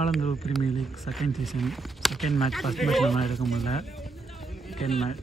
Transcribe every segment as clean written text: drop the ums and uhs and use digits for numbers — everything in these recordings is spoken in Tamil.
Alandur premier league second season second match first match நம்ம எடுக்க முடியல. Second match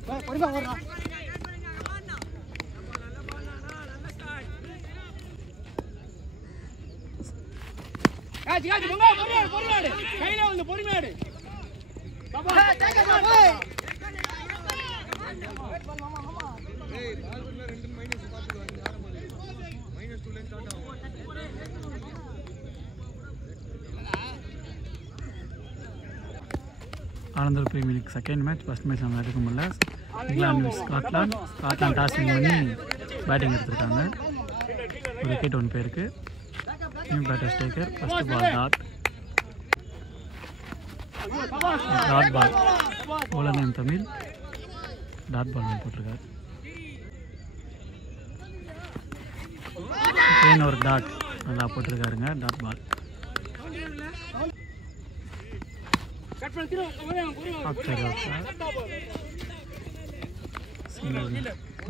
Alandur premier league second match first match நம்ம எடுக்க முடியல. இங்கிலாந்து ஸ்காட்லாந்து டாஸ் வின் பண்ணி பேட்டிங் எடுத்திருக்காங்க. ஒரு விக்கெட் ஒன்று பேருக்கு. New batter striker first ball dot ball bowler name Tamil dot ball போட்டிருக்காரு. ஒரு டாட் நல்லா போட்டிருக்காருங்க. டாட் பால்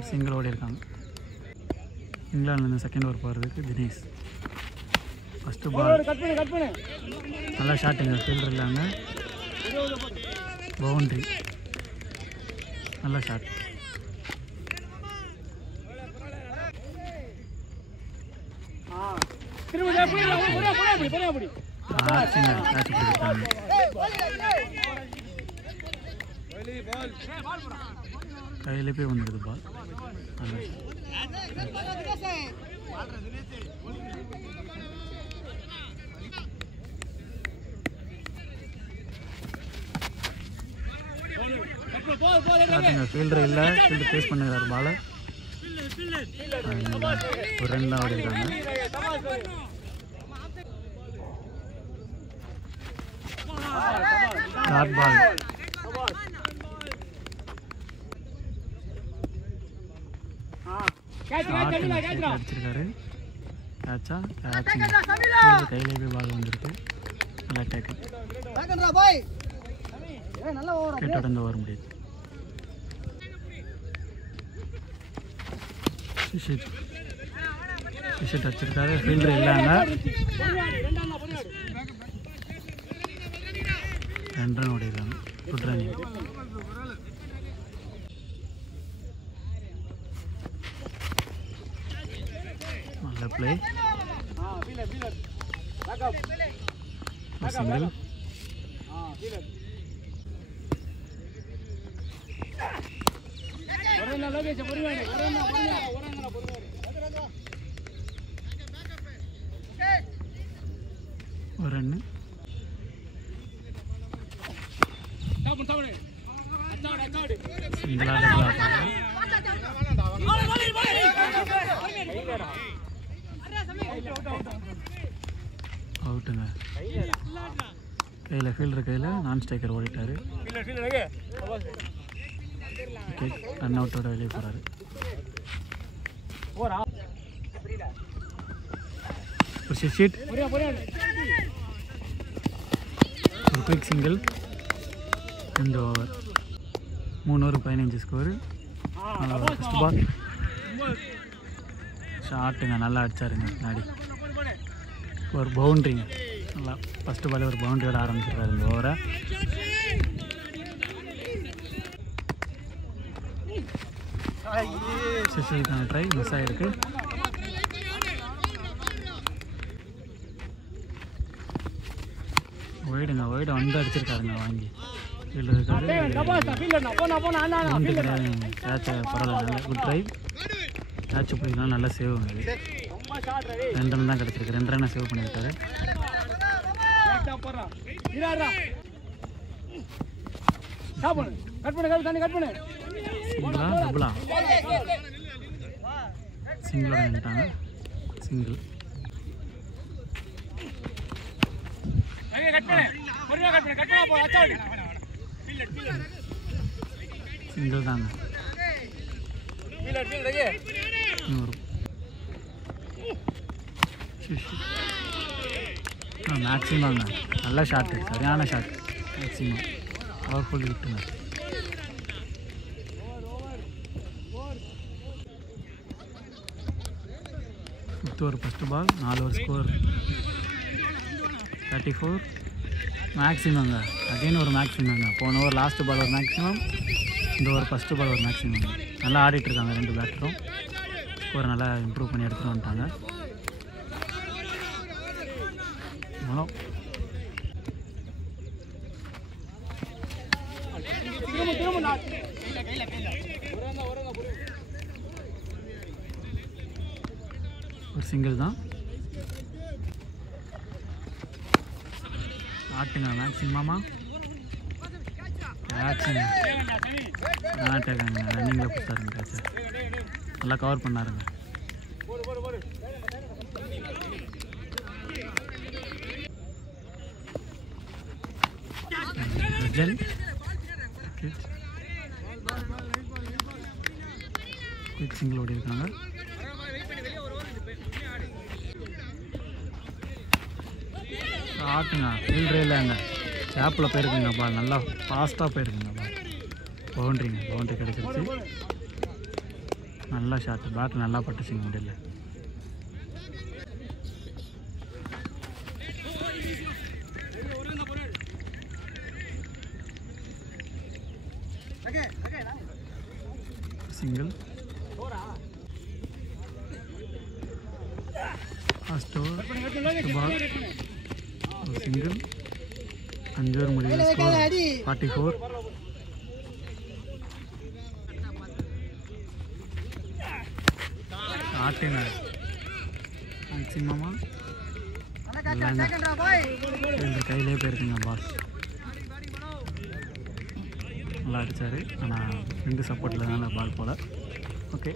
சிங்கிள் ஓடி இருக்காங்க. இங்கிலாந்துலேருந்து செகண்ட் ஓவர் போகிறதுக்கு தினேஷ். ஃபஸ்ட்டு பால் நல்லா ஷாட்டுங்க. ஃபீல்டர் இல்லாங்க. பவுண்ட்ரி நல்லா ஷாட். கையிலே போய் வந்துடுது பால். ஃபீல்டர் இல்லை. ஃபீல்டர் ஃபேஸ் பண்ணுறாரு பாலை. ஒரு ரன் தான் ஓடிருக்காங்க. டாட் பால் அடிச்சிருக்காரு. கேட்சா கேட்சிங் கையிலே போய் பால் வந்துருக்கு. நல்லா டேக்கிள். கேட்டோட வர முடியாது. டிஷர்ட் அடிச்சிருக்காரு. ஃபீல்டர் இல்லைங்க. 2 ரன் ஓடிருக்காங்க. Good running. நல்ல பிளே. சிங்கிள். ஒரு ரன்னு. அவுட்டுங்க. கையில் ஃபீல்டர் கையில் நான் ஸ்ட்ரைக்கர் ஓடிட்டாரு. விக்கெட். ரன் அவுட்டோட வெளியே போகிறாரு. ஷீட். ஒரு quick single. 2 over 3 over 15 score. First ball ஷாட்டுங்க. நல்லா அடிச்சாருங்க பின்னாடி. ஒரு பவுண்ட்ரிங்க. நல்லா ஃபஸ்ட்டு பால் ஒரு பவுண்ட்ரியோட ஆரம்பிச்சிருக்காரு இந்த ஓவரை. சசிக்கான ட்ரை மிஸ் ஆகிருக்கு. ஒய்டுங்க. ஒய்டு வந்து அடிச்சிருக்காருங்க வாங்கி. ஃபீல்டர் இருக்காரு. கேட்சை பரவாயில்ல. நல்ல குட் ட்ரை. கேட்ச் பிடிக்கலாம். நல்ல சேவுங்க. அது 2 ரன் தான் கிடச்சிருக்கு. 2 ரன்னை சேவ் பண்ணியிருக்காரு. சிங்கிளா டபுளா? சிங்கிளோட நின்ட்டாங்க. சிங்கிள். சிங்கிள் தாங்க. மேக்ஸிமங்க. நல்ல ஷாட்டு. சரியான ஷாட். மேக்ஸிமம் பவர்ஃபுல் ஹிட்டுங்க. ஒரு ஃபஸ்ட்டு பால் 4 ஓவர் ஸ்கோர் 34. மேக்ஸிமங்க அகைன் ஒரு மேக்ஸிமங்க. போன ஓவர் லாஸ்ட் பால் ஒரு மேக்ஸிமம், இந்த ஓவர் ஃபஸ்ட்டு பால் ஒரு மேக்ஸிமம். நல்லா ஆடிட்டுருக்காங்க ரெண்டு பேட்டரும். ஸ்கோரை நல்லா இம்ப்ரூவ் பண்ணி எடுத்துகிட்டு வந்துட்டாங்க. மூலம் ஒரு சிங்கிள் தான். ஆட்டுங்க மேக்ஸிமமா கேட்சுங்க. ஆட்டாங்க ரன்னிங்கில் பிடிச்சாருங்க கேட்சர். நல்லா கவர் பண்ணாருங்க. குயிக் சிங்கிள் ஓடி இருக்காங்க. ஆட்டுங்க ஃபீல்டரே இல்லைங்க. கேப்பில் போயிருக்குங்க பால். நல்லா ஃபாஸ்ட்டாக போயிருக்குங்க பால். பவுண்ட்ரி கிடச்சிருச்சு. நல்லா ஷாட்டு. பேட் நல்லா பட்டுச்சுங்க முடியல. சிங்கிள் ஃபர்ஸ்ட் ஓவர் பால் ஒரு சிங்கிள். 5 ஓவர் முடிவு. ஸ்கோர் 44. ஆட்டுங்க மேக்ஸிமமாக ரெண்டு கையிலே போயிருக்குங்க பால். நல்லா அடித்தார். ஆனால் ரெண்டு சப்போர்ட்டில் தான் பால் போல். ஓகே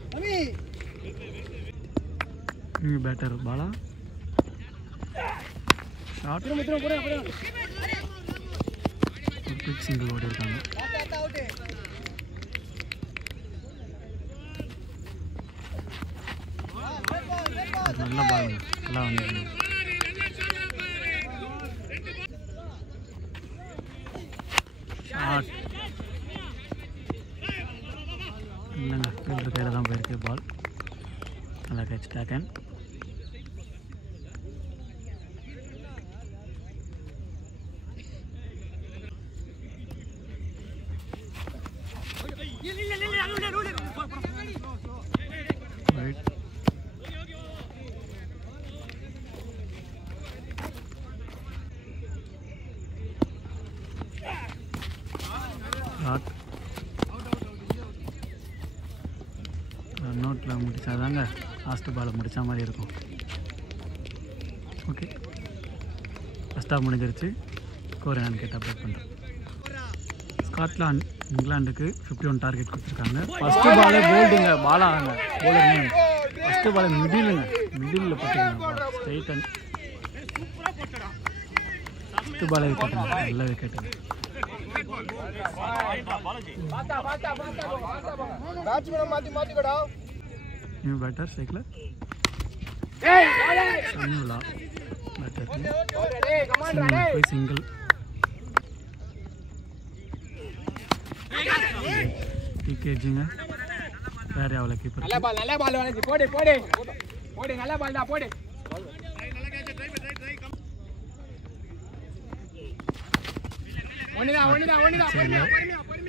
நியூ பேட்டர் பாலா ஷார்ட். குயிக் சிங்கிள் ஓடி இருக்காங்க. நல்ல பால் நல்லா வந்துருங்க. ஷார்ட் இல்லைங்க. ஃபீல்டர் கையில் தான் போயிருக்கு பால். நல்லா கேட்ச் டேக்கன். ஷார்ட் ரன் அவுட்டில் முடித்தாதாங்க லாஸ்ட்டு பாலை முடித்த மாதிரி இருக்கும். ஓகே ஃபஸ்ட்டாக முடிஞ்சிருச்சு. ஸ்கோர் என்னன்னு கேட்டு அப்டேட் பண்ணுறேன். ஸ்காட்லாந்து இங்கிலாந்துக்கு 51 டார்கெட் கொடுத்துருக்காங்க. ஃபஸ்ட்டு பாலே போல்டுங்க. பாலாங்க போலர் நேம். ஃபஸ்ட்டு பாலே மிடில் பார்த்துக்கோங்க. ஸ்ட்ரைட் அண்ட் ஃபஸ்ட்டு பாலே விக்கெட்டுங்க. நல்ல விக்கெட்டுங்க. நியூ பேட்டர் சைக்கிள் சன்னியூலா பேட்டர் போய் சிங்கிள். டிகேஜிங்க வேறு அவ்வளோ கீப்பர்.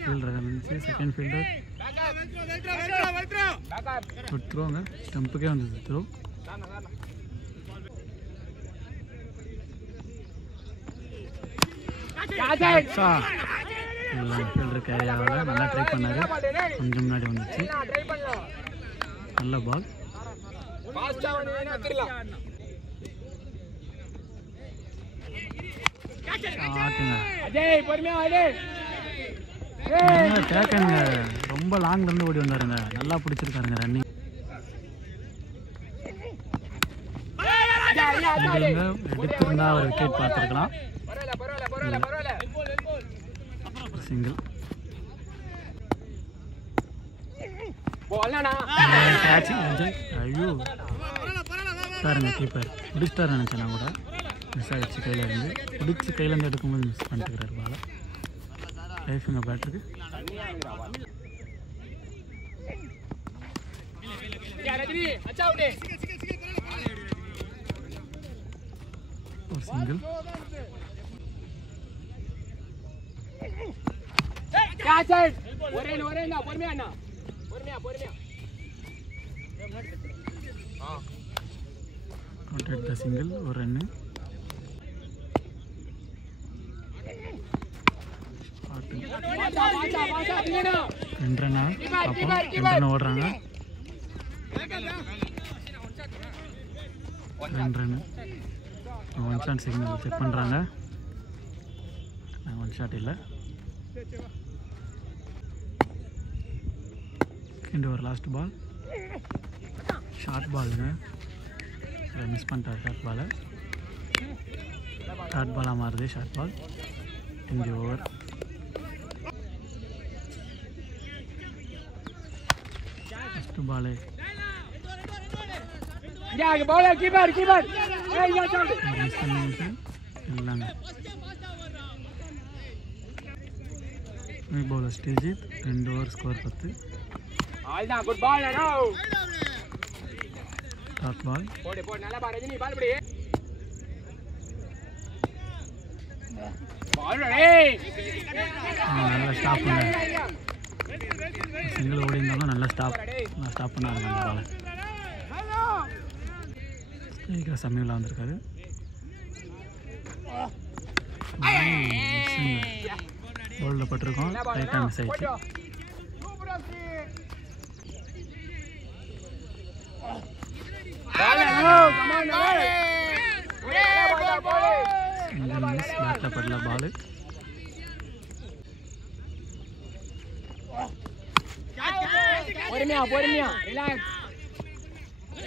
ஃபீல்டர் இருந்துச்சு. செகண்ட் ஃபீல்டர் த்ரோங்க. ஸ்டம்புக்கே வந்தது த்ரோ. ஃபீல்டர் கேரி ஆகல. நல்லா ட்ரை பண்ணார். கொஞ்சம் முன்னாடி வந்துச்சு. நல்ல பால். கேட்கங்க. ரொம்ப லாங் இருந்து ஓடி வந்தாருங்க. நல்லா பிடிச்சிருக்காருங்க ரன்னிங். எடுத்திருந்தா அவர் விக்கெட் பார்த்துருக்கலாம். சிங்கிள் ஐயோ பாருங்க கீப்பர் பிடிச்சிட்டாரு நினச்சேன். நான் கூட மிஸ் ஆகிடுச்சு. கையிலேருந்து பிடிச்சி கையிலேருந்து எடுக்கும்போது மிஸ் பண்ணிட்டுக்கிறாரு பாலை. லைஃபுங்க பேட்டருக்கு. ஒரு single Out at the single ஒரு ரன். ரெண்டு ரன்னா பார்ப்போம். ரெண்டு ரன் ஓடுறாங்க. ரெண்டு ரன்னு. ஒன் ஷாட் சிக்னல் செக் பண்ணுறாங்க. ஒன் ஷாட் இல்லை. Second over last ball. Short பாலுங்க. மிஸ் பண்ணிட்டார் ஷார்ட் பாலை. ஷார்ட் பாலாக மாறுது. Short ball. இந்த ஓவர் ஃபஸ்ட்டு பாலு மிஸ் பண்ணிட்டு இல்லைங்க. Bowler Sreejith 2 over score 10. Dot ball. நல்லா ஸ்டாப் பண்ண சிங்கிள் ஓடி இருந்தாலும் நல்லா ஸ்டாப் பண்ணாருங்க அந்த பாலை. ஸ்ட்ரைக்கர் சமீபில் வந்திருக்காரு. போல்டில் பட்டிருக்கோம். ரைட்டாக மிஸ் ஆயிடுச்சு. பேட்டில் படல பாலு.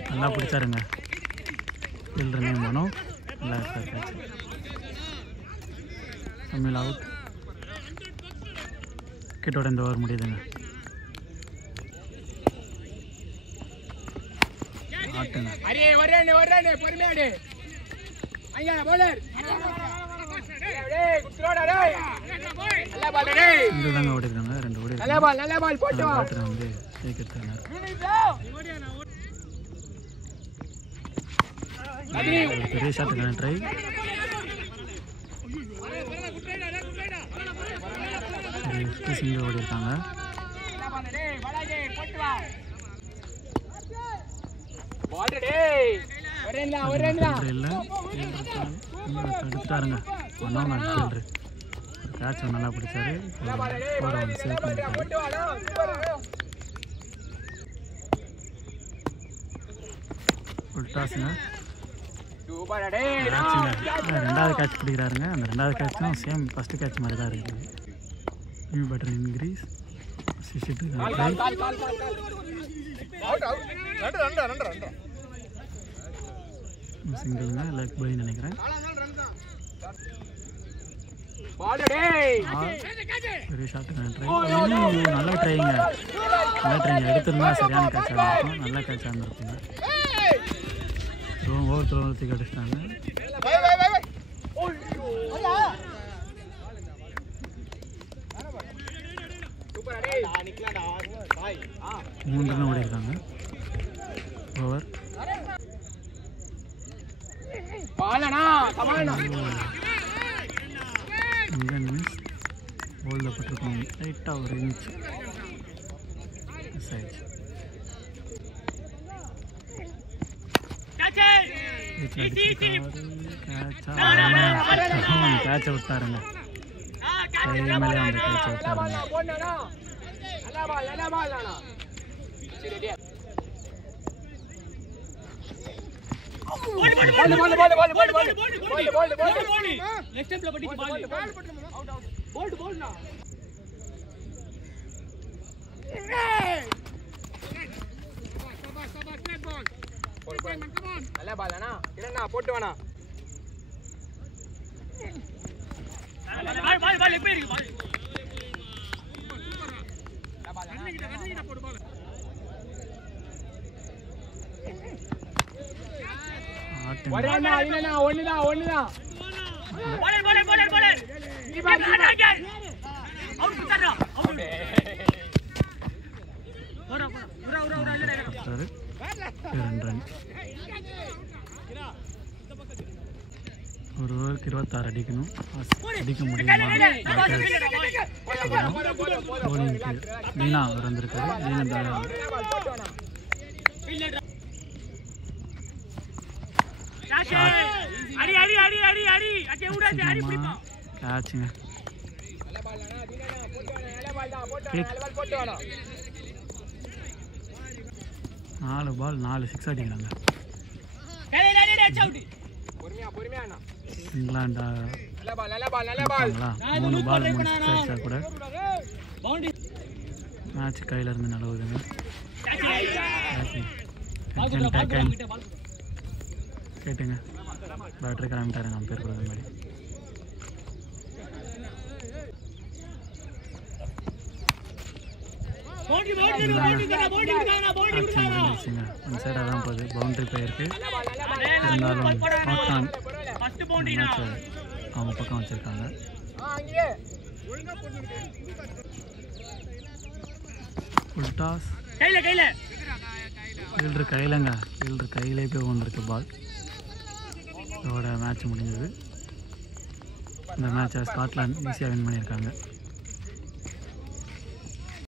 நல்லா பிடிச்சாருங்க. ஃபீல்டர் நேம் மனோ. நல்லா இருக்கார் கேட்ச். சமீல் அவுட். விக்கெட்டோட இந்த ஓவர் முடியுதுங்க. ஆட்டுங்க. இங்கே தாங்க ஓடிருக்காங்க. 2 ஓடி பேட்டர் வந்து ஜெயிக்கிறாங்க. பெரிய ஷாட்டுக்கான ட்ரை. சிங்கிள் ஓடி இருக்காங்க. தடுத்துட்டாருங்க. ஒரு கேட்ச் நல்லா பிடிச்சாரு. சேவ் பண்ணிட்டாரு. ஃபுல் டாஸுங்க. ரெண்டாவது கேட்ச் பிடிக்கிறாருங்க. அந்த ரெண்டாவது கேட்சும் சேம் ஃபஸ்ட்டு கேட்ச் மாதிரி தான் இருக்குது. New batter in crease. சிங்கிள்ங்க. லெக் பை நினைக்கிறேன். பெரிய ஷாட்டுக்கான ட்ரை. நல்லா ட்ரைங்க. எடுத்துருந்தா சரியான கேட்சாக இருக்கும். நல்ல கேட்சாக இருந்திருக்குங்க. ஓவர் த்ரோ தூக்கி அடிச்சிட்டாங்க. 3 ரன் ஓடி இருக்காங்க. ஓவர் இங்கே மிஸ். போல்டில் பட்டிருக்கோம். லைட்டாக ஒரு இன்ச் மிஸ் ஆயிடுச்சு. கேட்சை விட்டாருங்க. கை மேலே அந்த கேட்சை விட்டாருங்க. போட்டு வேணா ஒண்ணுதான் ஒரு ஓவருக்கு 26 அடிக்கணும். அடிக்க முடியுமா? போலிங்க்கு மீனா அவர் வந்திருக்காரு. மீனா கேட்சுங்க. 4 பால் 4 6 அடிக்கிறாங்க. இங்கிலாண்டா 3 பால் 3 6 அடிச்சா கூட மேட்ச் கையில் இருந்து நழுவுதுங்க. கேட்டுங்க பேட்டரி கிளம்பிட்டாரு நம்ம பேர் கொடுத்த மாதிரி. அந்த சைடாக தான் போகுது. பவுண்டரி போயிருக்கு. இருந்தாலும் பாப்கார்ன் மேட்ச் அவங்க பக்கம் வச்சுருக்காங்க. ஃபுல் டாஸ் ஃபீல்டர் கையிலங்க. ஃபீல்டர் கையிலே போய் வந்திருக்கு பால். இதோட மேட்ச் முடிஞ்சது. இந்த மேட்சை ஸ்காட்லாந்து ஈஸியாக வின் பண்ணியிருக்காங்க.